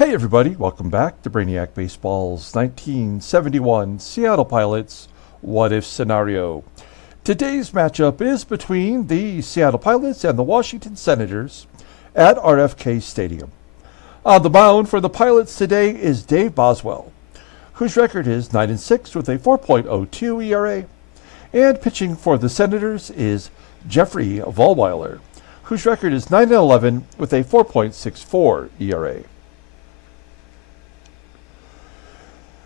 Hey everybody, welcome back to Brainiac Baseball's 1971 Seattle Pilots What If Scenario. Today's matchup is between the Seattle Pilots and the Washington Senators at RFK Stadium. On the mound for the Pilots today is Dave Boswell, whose record is 9-6 with a 4.02 ERA. And pitching for the Senators is Jeffrey Vollweiler, whose record is 9-11 with a 4.64 ERA.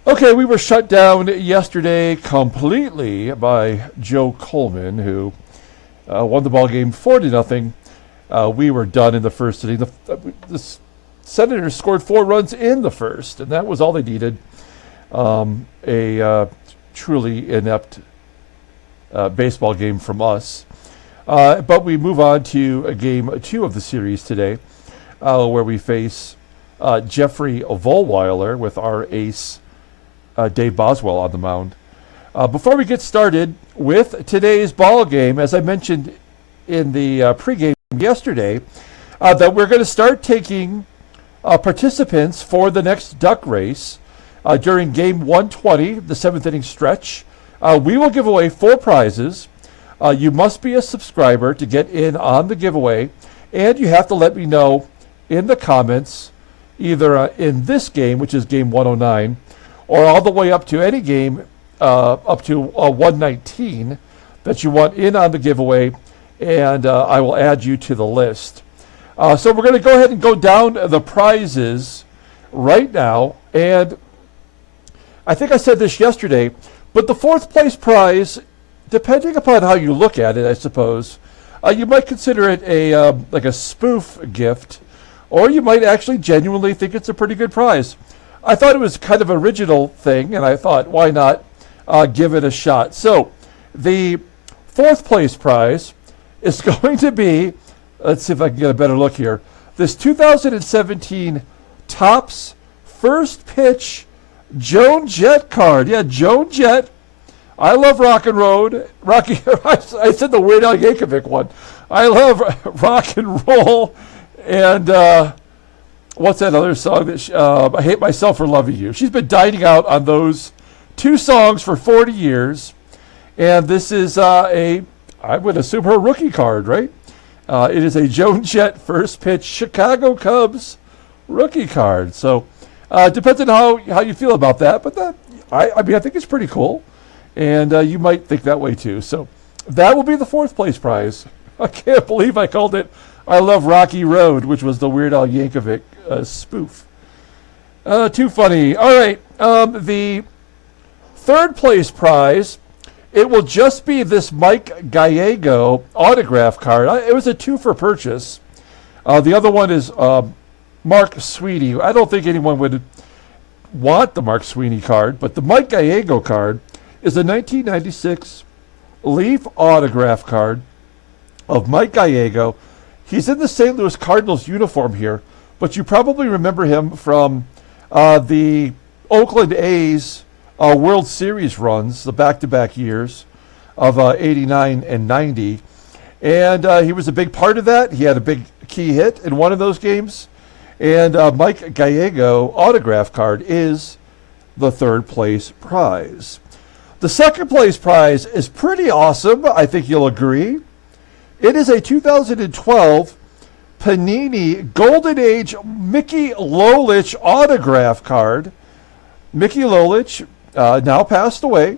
Okay, we were shut down yesterday completely by Joe Coleman, who won the ball game 4-0. We were done in the first inning. The Senators scored 4 runs in the first, and that was all they needed. A truly inept baseball game from us. But we move on to game 2 of the series today, where we face Jeffrey Vollweiler with our ace, Dave Boswell, on the mound. Before we get started with today's ball game, as I mentioned in the pregame yesterday, that we're going to start taking participants for the next duck race during game 120, the 7th inning stretch. We will give away 4 prizes. You must be a subscriber to get in on the giveaway, and you have to let me know in the comments, either in this game, which is game 109, or all the way up to any game up to 119 that you want in on the giveaway, and I will add you to the list. So we're going to go ahead and go down the prizes right now, and I think I said this yesterday, but the 4th place prize, depending upon how you look at it, I suppose, you might consider it a like a spoof gift, or you might actually genuinely think it's a pretty good prize. I thought it was kind of an original thing, and I thought, why not give it a shot? So the 4th place prize is going to be, let's see if I can get a better look here, this 2017 Topps First Pitch Joan Jett card. Yeah, Joan Jett. I love rock and roll. I said the Weird Al Yankovic one. I love rock and roll, and what's that other song that I Hate Myself for Loving You? She's been dining out on those 2 songs for 40 years. And this is I would assume her rookie card, right? It is a Joan Jett First Pitch Chicago Cubs rookie card. So depends on how you feel about that. But I mean, I think it's pretty cool. And you might think that way too. So that will be the 4th place prize. I can't believe I called it I Love Rocky Road, which was the Weird Al Yankovic spoof. Too funny. All right. The 3rd place prize, it will just be this Mike Gallego autograph card. It was a 2 for purchase. The other one is Mark Sweeney. I don't think anyone would want the Mark Sweeney card, but the Mike Gallego card is a 1996 Leaf autograph card of Mike Gallego. He's in the St. Louis Cardinals uniform here, but you probably remember him from the Oakland A's World Series runs, the back-to-back years of 89 and 90. And he was a big part of that. He had a big key hit in one of those games. And Mike Gallego autograph card is the 3rd place prize. The 2nd place prize is pretty awesome. I think you'll agree. It is a 2012 Panini Golden Age Mickey Lolich autograph card. Mickey Lolich, now passed away.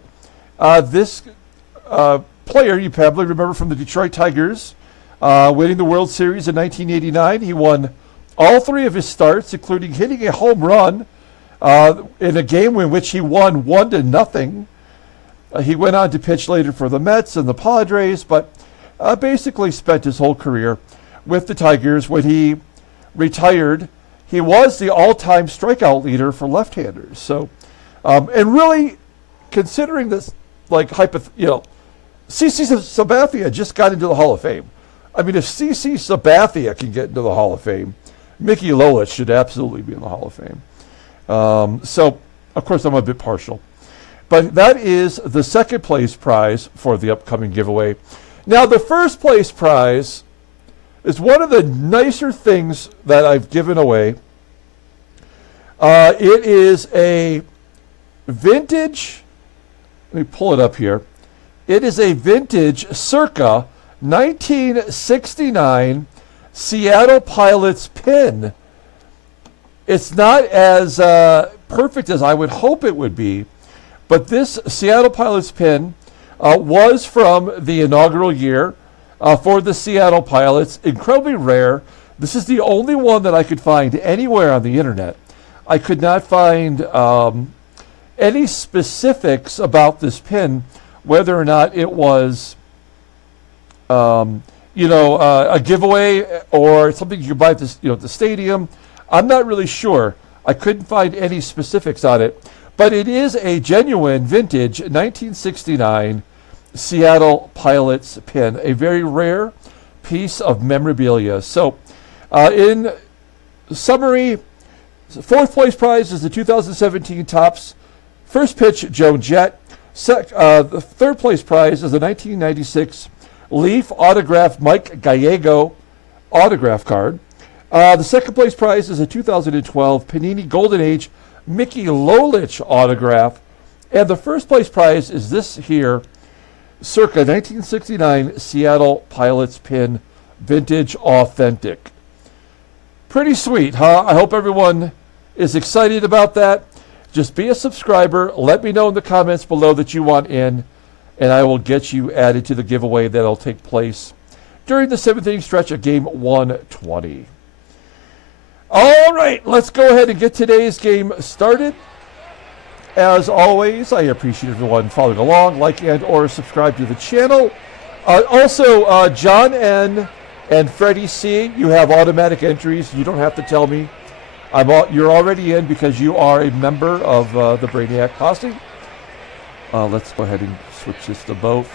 This player you probably remember from the Detroit Tigers, winning the World Series in 1989. He won all 3 of his starts, including hitting a home run in a game in which he won 1-0. He went on to pitch later for the Mets and the Padres, but basically spent his whole career with the Tigers. When he retired, he was the all-time strikeout leader for left-handers. So, and really, considering this, like, CC Sabathia just got into the Hall of Fame. I mean, if CC Sabathia can get into the Hall of Fame, Mickey Lolich should absolutely be in the Hall of Fame. So, of course, I'm a bit partial. But that is the 2nd place prize for the upcoming giveaway. Now, the 1st place prize is one of the nicer things that I've given away. It is a vintage, let me pull it up here. It is a vintage circa 1969 Seattle Pilots pin. It's not as perfect as I would hope it would be, but this Seattle Pilots pin was from the inaugural year for the Seattle Pilots. Incredibly rare. This is the only one that I could find anywhere on the internet. I could not find any specifics about this pin, whether or not it was, a giveaway or something you could buy at the stadium. I'm not really sure. I couldn't find any specifics on it, but it is a genuine vintage 1969 Seattle Pilots pin, a very rare piece of memorabilia. So, in summary, fourth place prize is the 2017 Topps First Pitch Joan Jett. The third place prize is the 1996 Leaf autographed Mike Gallego autograph card. The second place prize is a 2012 Panini Golden Age Mickey Lolich autograph. And the first place prize is this here, circa 1969 Seattle Pilots pin, vintage authentic. Pretty sweet, huh? I hope everyone is excited about that. Just be a subscriber. Let me know in the comments below that you want in, and I will get you added to the giveaway that'll take place during the seventh inning stretch of game 120. All right, let's go ahead and get today's game started. As always, I appreciate everyone following along, like and or subscribe to the channel. Also, John N. and Freddie C., you have automatic entries. You don't have to tell me. You're already in because you are a member of the Brainiac posse. Let's go ahead and switch this to both.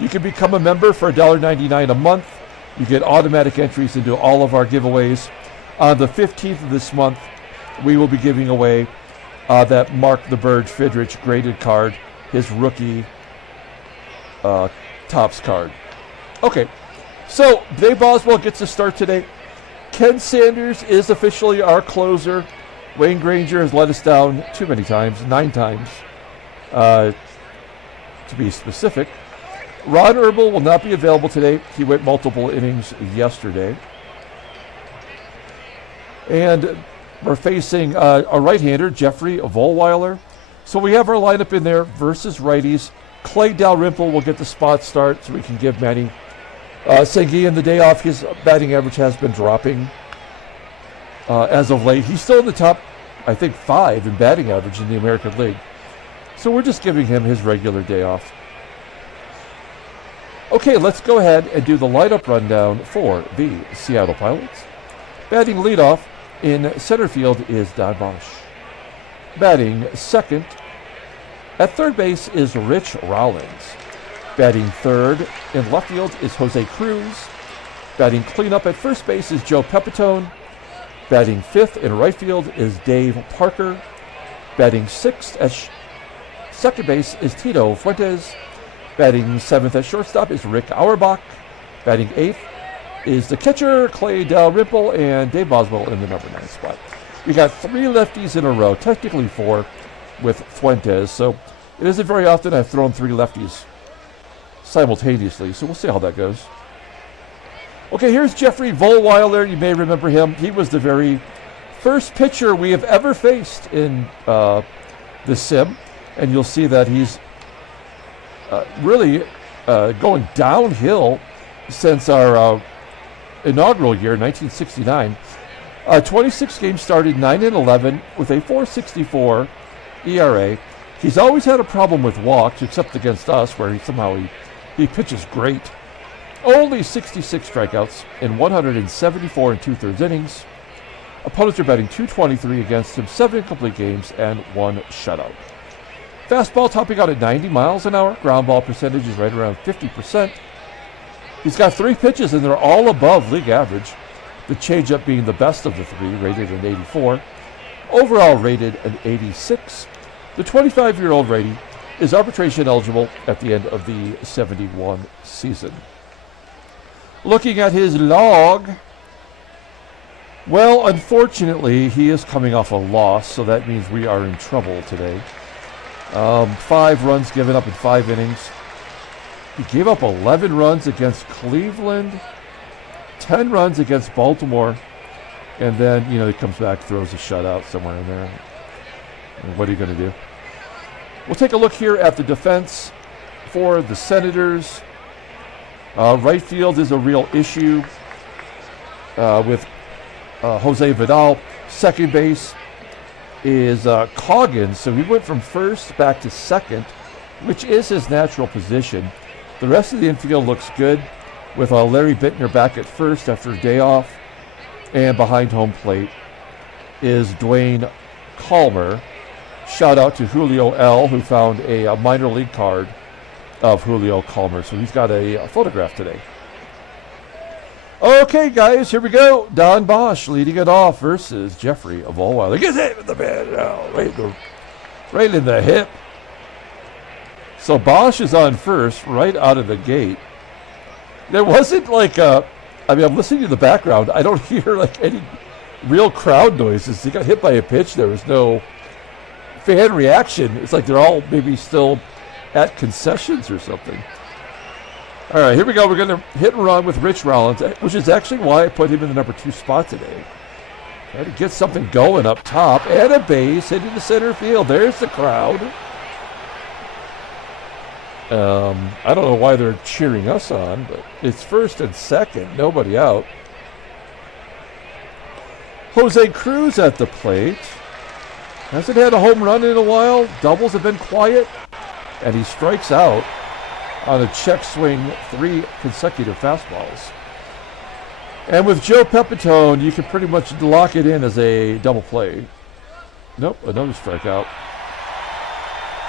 You can become a member for $1.99 a month. You get automatic entries into all of our giveaways. On the 15th of this month, we will be giving away that Mark the Bird Fidrich graded card, his rookie Topps card. Okay, so Dave Boswell gets a start today. Ken Sanders is officially our closer. Wayne Granger has let us down too many times, 9 times, to be specific. Ron Herbel will not be available today. He went multiple innings yesterday. And we're facing a right-hander, Jeffrey Vollweiler. So we have our lineup in there versus righties. Clay Dalrymple will get the spot start so we can give Manny Sanguillen the day off. His batting average has been dropping as of late. He's still in the top, I think, 5 in batting average in the American League. So we're just giving him his regular day off. Okay, let's go ahead and do the lineup rundown for the Seattle Pilots. Batting leadoff in center field is Don Bosch. Batting second at third base is Rich Rollins. Batting third in left field is Jose Cruz. Batting cleanup at first base is Joe Pepitone. Batting fifth in right field is Dave Parker. Batting sixth at second base is Tito Fuentes. Batting seventh at shortstop is Rick Auerbach. Batting eighth is the catcher, Clay Dalrymple, and Dave Boswell in the number 9 spot. We got 3 lefties in a row, technically 4 with Fuentes, so it isn't very often I've thrown 3 lefties simultaneously, so we'll see how that goes. Okay, here's Jeffrey Vollweiler. You may remember him. He was the very first pitcher we have ever faced in the sim, and you'll see that he's really going downhill since our inaugural year, 1969. 26 games started, 9-11 with a 4.64 ERA. He's always had a problem with walks, except against us, where he pitches great. Only 66 strikeouts in 174 2/3 innings. Opponents are batting .223 against him, 7 incomplete games, and 1 shutout. Fastball topping out at 90 miles an hour. Ground ball percentage is right around 50%. He's got 3 pitches, and they're all above league average. The changeup being the best of the 3, rated an 84. Overall rated an 86. The 25-year-old righty is arbitration eligible at the end of the 71 season. Looking at his log, Well, unfortunately, he is coming off a loss, so that means we are in trouble today. 5 runs given up in 5 innings. He gave up 11 runs against Cleveland, 10 runs against Baltimore, and then, you know, he comes back, throws a shutout somewhere in there. And what are you going to do? We'll take a look here at the defense for the Senators. Right field is a real issue with Jose Vidal. Second base is Coggins, so he went from first back to second, which is his natural position. The rest of the infield looks good, with Larry BIITTNER back at first after a day off, and behind home plate is Duane KALMER. Shout out to Julio L., who found a minor league card of Julio KALMER, so he's got a photograph today. Okay, guys, here we go. Don Bosch leading it off versus Jeffrey Vollweiler. Gets hit with the bat, right in the hip. So Bosch is on first right out of the gate. There wasn't like I'm listening to the background. I don't hear like any real crowd noises. He got hit by a pitch. There was no fan reaction. It's like they're all maybe still at concessions or something. All right, here we go. We're going to hit and run with Rich Rollins, which is actually why I put him in the number 2 spot today. Try to get something going up top. And a base hitting the center field. There's the crowd. I don't know why they're cheering us on, but it's first and second. Nobody out. Jose CRUZ at the plate. Hasn't had a home run in a while. Doubles have been quiet. And he strikes out on a check swing, 3 consecutive fastballs. And with Joe Pepitone, you can pretty much lock it in as a double play. Nope, another strikeout.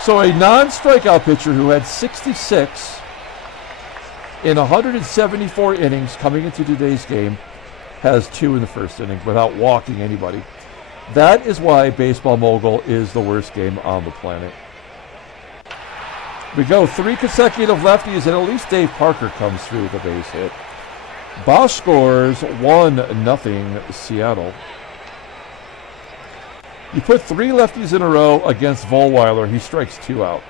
So a non-strikeout pitcher who had 66 in 174 innings coming into today's game has 2 in the first inning without walking anybody. That is why Baseball Mogul is the worst game on the planet. We go 3 consecutive lefties, and at least Dave Parker comes through with a base hit. Bosch scores 1-0 Seattle. You put 3 lefties in a row against Vollweiler, he strikes 2 out.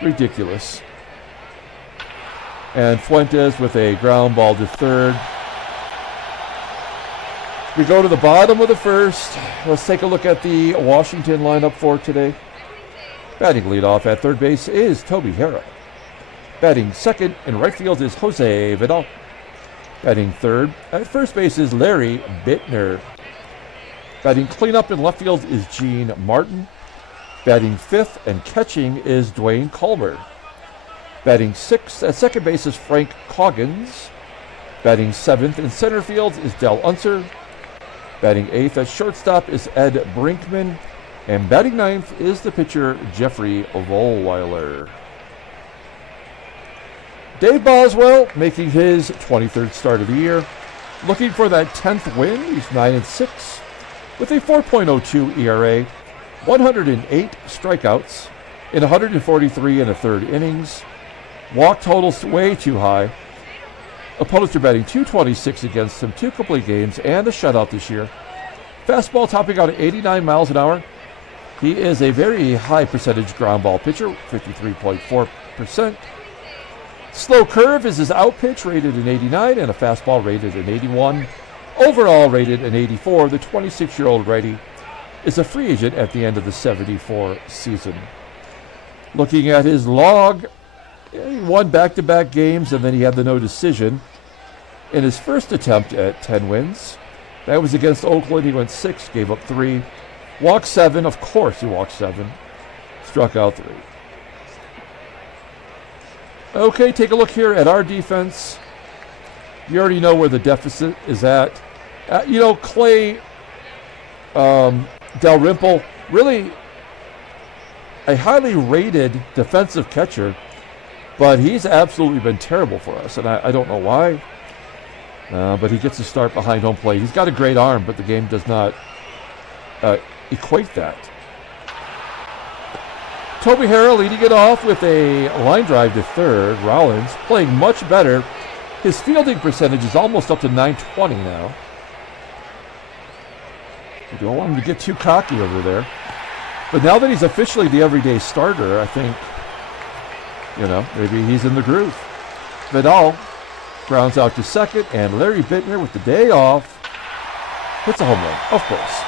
Ridiculous. And Fuentes with a ground ball to third. We go to the bottom of the first. Let's take a look at the Washington lineup for today. Batting leadoff at third base is Toby HARRAH. Batting second in right field is Jose Vidal. Batting third at first base is Larry BIITTNER. Batting cleanup in left field is Gene Martin. Batting fifth and catching is Duane KALMER. Batting sixth at second base is Frank Coggins. Batting seventh in center field is Del Unser. Batting eighth at shortstop is Ed Brinkman. And batting ninth is the pitcher Jeffrey Vollweiler. Dave Boswell making his 23rd start of the year. Looking for that 10th win. He's 9-6 with a 4.02 ERA, 108 strikeouts in 143 and a third innings. Walk totals way too high. Opponents are batting .226 against him, 2 complete games, and a shutout this year. Fastball topping out at 89 miles an hour. He is a very high percentage ground ball pitcher, 53.4%. Slow curve is his out pitch, rated an 89, and a fastball rated an 81. Overall rated an 84. The 26-year-old righty is a free agent at the end of the 74 season. Looking at his log, he won back-to-back games, and then he had the no decision in his first attempt at 10 wins. That was against Oakland. He went 6, gave up 3. Walked 7, of course he walked 7. Struck out 3. Okay, take a look here at our defense. You already know where the deficit is at. Clay Dalrymple, really a highly rated defensive catcher, but he's absolutely been terrible for us, and I don't know why. But he gets to start behind home plate. He's got a great arm, but the game does not equate that. Toby HARRAH leading it off with a line drive to third. Rollins playing much better His fielding percentage is almost up to .920 now. You don't want him to get too cocky over there. But now that he's officially the everyday starter, I think, you know, maybe he's in the groove. Vidal grounds out to second, and Larry BIITTNER with the day off hits a home run, of course.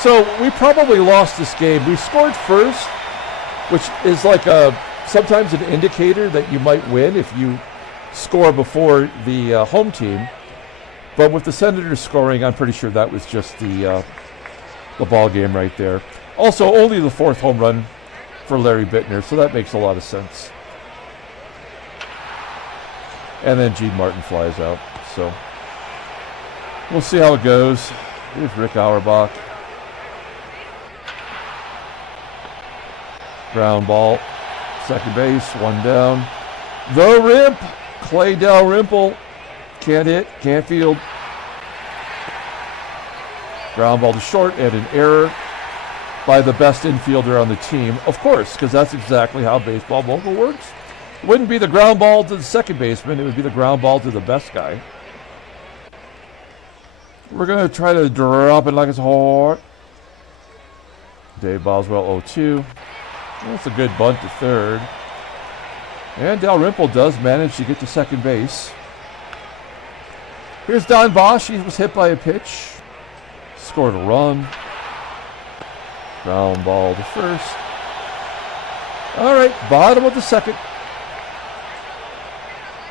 So we probably lost this game. We scored first, which is like sometimes an indicator that you might win if you score before the home team. But with the Senators scoring, I'm pretty sure that was just the ball game right there. Also, only the 4th home run for Larry BIITTNER, so that makes a lot of sense. And then Gene Martin flies out. So we'll see how it goes. Here's Rick Auerbach. Ground ball. Second base, 1 down. The Rimp. Clay Dalrymple. Can't hit, can't field. Ground ball to short and an error by the best infielder on the team. Of course, because that's exactly how baseball mogul works. It wouldn't be the ground ball to the second baseman. It would be the ground ball to the best guy. We're going to try to drop it like it's hot. Dave Boswell 0-2. That's a good bunt to third. And Dalrymple does manage to get to second base. Here's Don Bosch. He was hit by a pitch. Scored a run. Ground ball to first. All right, bottom of the second.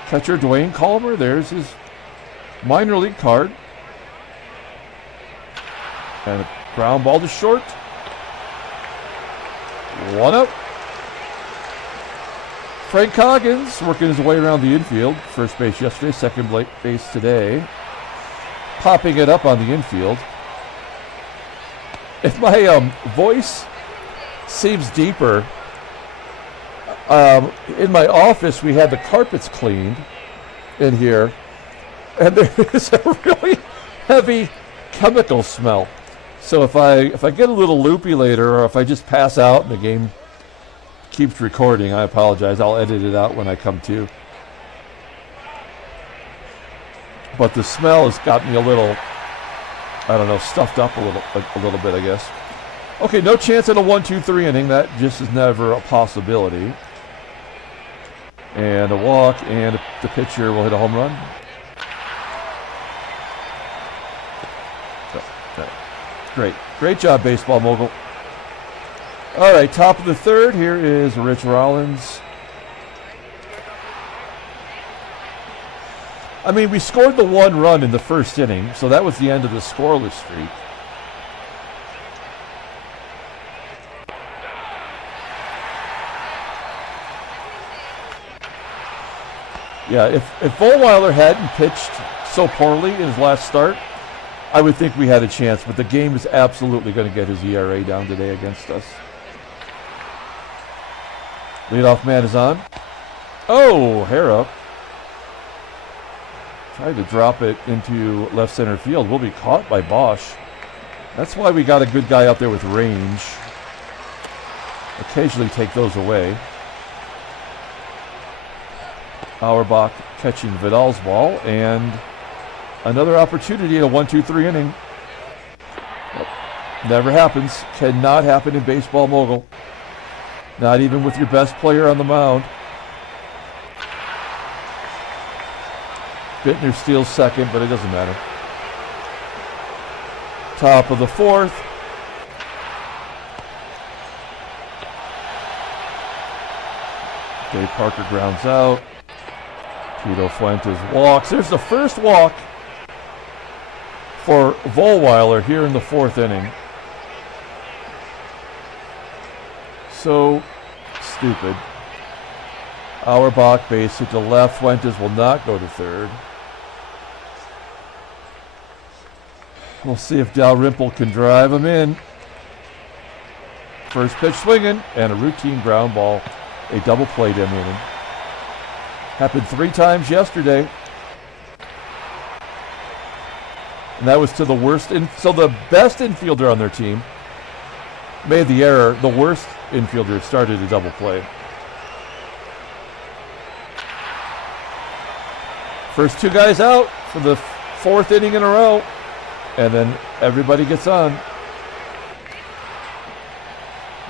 Catcher Duane KALMER. There's his minor league card. And a ground ball to short. 1 out. Frank Coggins working his way around the infield. First base yesterday, second base today. Popping it up on the infield. If my voice seems deeper, in my office we had the carpets cleaned in here, and there is a really heavy chemical smell. So if I get a little loopy later, or if I just pass out and the game keeps recording, I apologize. I'll edit it out when I come to. But the smell has got me a little, I don't know, stuffed up a little bit, I guess. Okay, no chance in a 1-2-3 inning. That just is never a possibility. And a walk, and the pitcher will hit a home run. Great job, baseball mogul. All right, top of the third. Here is Rich Rollins. I mean, we scored the 1 run in the first inning, so that was the end of the scoreless streak. Yeah, if Vollweiler hadn't pitched so poorly in his last start, I would think we had a chance, but the game is absolutely going to get his ERA down today against us. Leadoff man is on. Oh, HARRAH tried to drop it into left center field. Will be caught by BOSCH. That's why we got a good guy out there with range. Occasionally take those away. Auerbach catching Vidal's ball, and another opportunity in a 1-2-3 inning. Never happens. Cannot happen in baseball mogul. Not even with your best player on the mound. BIITTNER steals second, but it doesn't matter. Top of the fourth. Dave Parker grounds out. Tito Fuentes walks. There's the first walk for Vollweiler here in the 4th inning. So stupid. Auerbach base hit to left. Fuentes will not go to third. We'll see if Dalrymple can drive him in. First pitch swinging, and a routine ground ball. A double play to him inning. Happened 3 times yesterday. And that was to the worst. So the best infielder on their team made the error. The worst infielder started a double play. First two guys out for the fourth inning in a row. And then everybody gets on.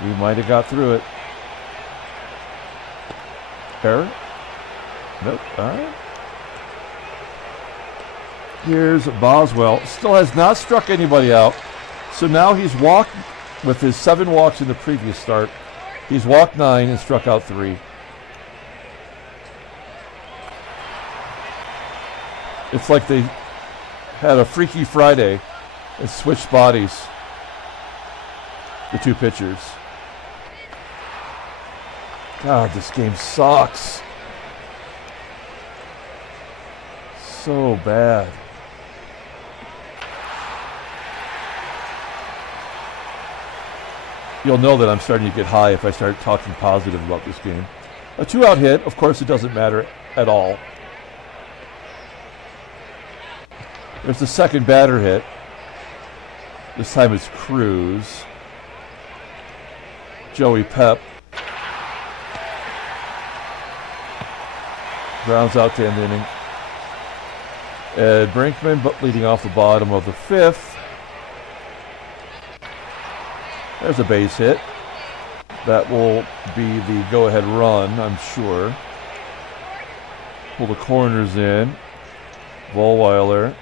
We might have got through it. Error? Nope. All right. Here's Boswell. Still has not struck anybody out. So now he's walked, with his 7 walks in the previous start, he's walked 9 and struck out 3. It's like they had a Freaky Friday and switched bodies, the two pitchers. God, this game sucks. So bad. You'll know that I'm starting to get high if I start talking positive about this game. A 2-out hit, of course, it doesn't matter at all. There's the second batter hit. This time it's CRUZ. Joey Pep. Grounds out to end the inning. Ed Brinkman leading off the bottom of the 5th. There's a base hit. That will be the go-ahead run, I'm sure. Pull the corners in. Vollweiler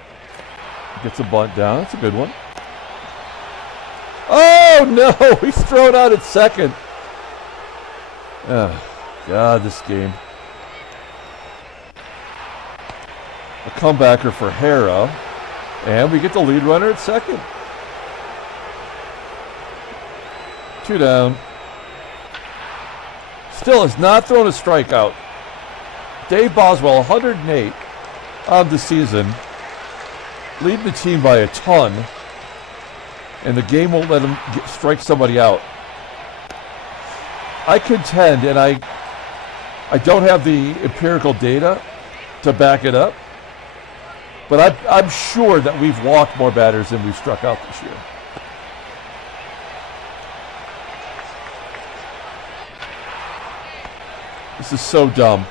gets a bunt down. That's a good one. Oh, no! He's thrown out at second. Oh, God, this game. A comebacker for HARRAH. And we get the lead runner at second. 2 down. Still has not thrown a strikeout. Dave Boswell, 108 on the season. Leading the team by a ton. And the game won't let him strike somebody out. I contend, and I don't have the empirical data to back it up, but I'm sure that we've walked more batters than we've struck out this year. This is so dumb.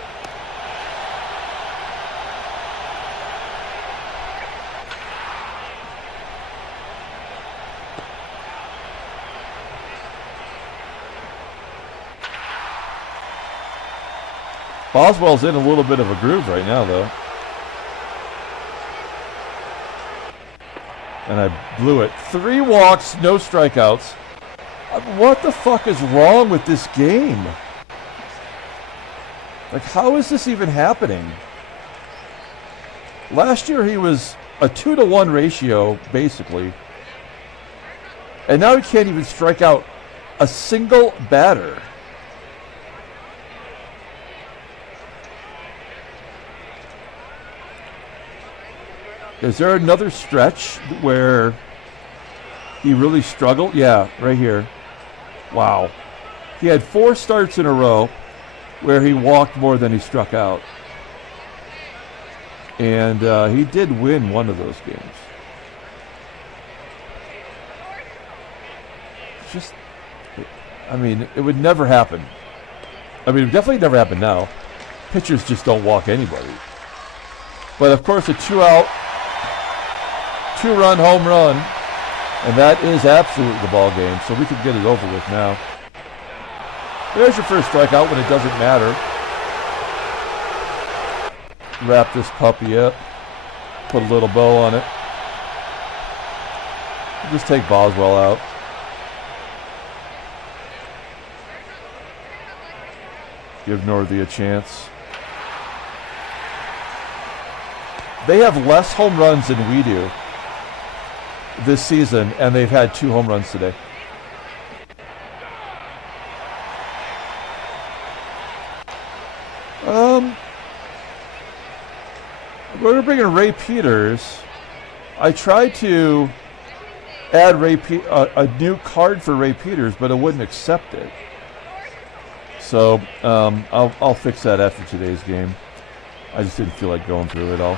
Boswell's in a little bit of a groove right now, though. And I blew it. 3 walks, no strikeouts. What the fuck is wrong with this game? Like, how is this even happening? Last year he was a 2-to-1 ratio, basically. And now he can't even strike out a single batter. Is there another stretch where he really struggled? Yeah, right here. Wow. He had 4 starts in a row where he walked more than he struck out. And he did win one of those games. Just, I mean, it would never happen. I mean, it would definitely never happen now. Pitchers just don't walk anybody. But of course, a 2-out, 2-run home run, and that is absolutely the ball game. So we can get it over with now. There's your first strikeout when it doesn't matter. Wrap this puppy up. Put a little bow on it. Just take Boswell out. Give Northey a chance. They have less home runs than we do this season, and they've had 2 home runs today. We're bringing Ray Peters. I tried to add a new card for Ray Peters, but it wouldn't accept it. So I'll fix that after today's game. I just didn't feel like going through it all.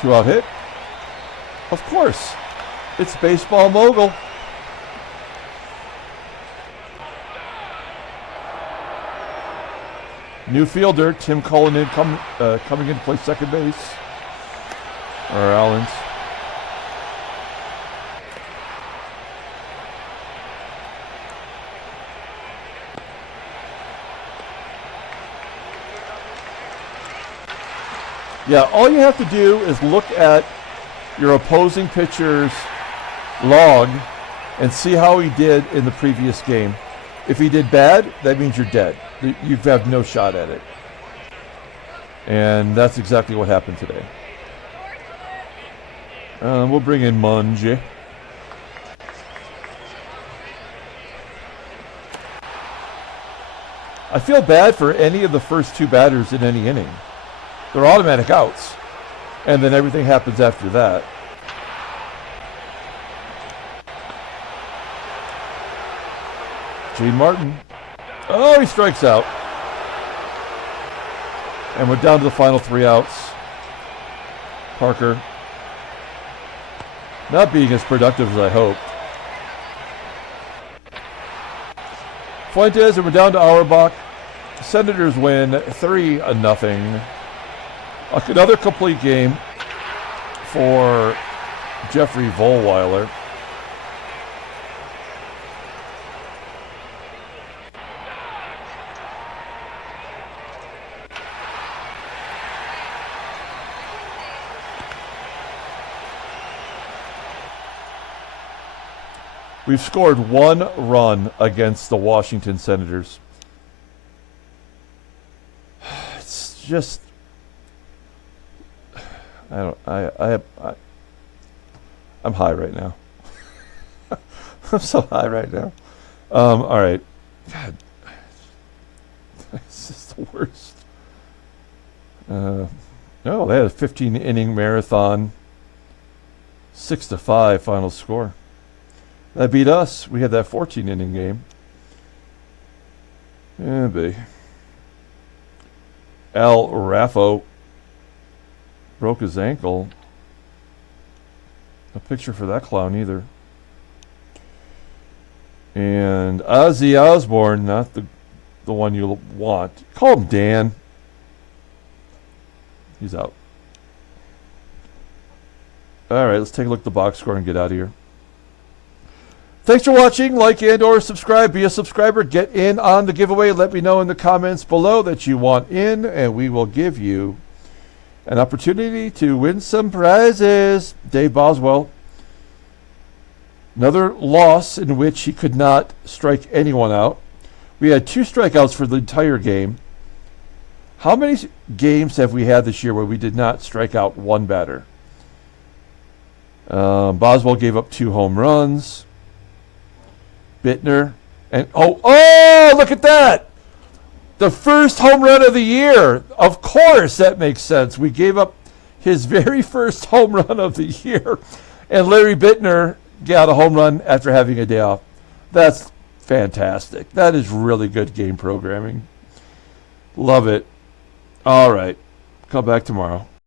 Two-out hit. Of course. It's Baseball Mogul. New fielder, Tim Cullinan coming in to play second base. Or Rollins. Yeah, all you have to do is look at your opposing pitcher's log and see how he did in the previous game. If he did bad, that means you're dead. You have no shot at it. And that's exactly what happened today. We'll bring in Munge. I feel bad for any of the first two batters in any inning. They're automatic outs. And then everything happens after that. Gene Martin. Oh, he strikes out. And we're down to the final 3 outs. Parker. Not being as productive as I hoped. Fuentes, and we're down to Auerbach. Senators win 3-0. Another complete game for Jeffrey Vollweiler. We've scored 1 run against the Washington Senators. It's just, I'm high right now. I'm so high right now. All right. God, this is the worst. No, they had a 15-inning marathon. 6-5 final score. That beat us. We had that 14-inning game. Yeah, baby. Al Raffo broke his ankle. No picture for that clown either. And Ozzy Osbourne, not the one you want. Call him Dan. He's out. All right, let's take a look at the box score and get out of here. Thanks for watching. Like and or subscribe. Be a subscriber. Get in on the giveaway. Let me know in the comments below that you want in, and we will give you an opportunity to win some prizes. Dave Boswell. Another loss in which he could not strike anyone out. We had 2 strikeouts for the entire game. How many games have we had this year where we did not strike out one batter? Boswell gave up 2 home runs. BIITTNER, and oh, look at that! The first home run of the year. Of course, that makes sense. We gave up his very first home run of the year, and Larry BIITTNER got a home run after having a day off. That's fantastic. That is really good game programming. Love it. All right, come back tomorrow.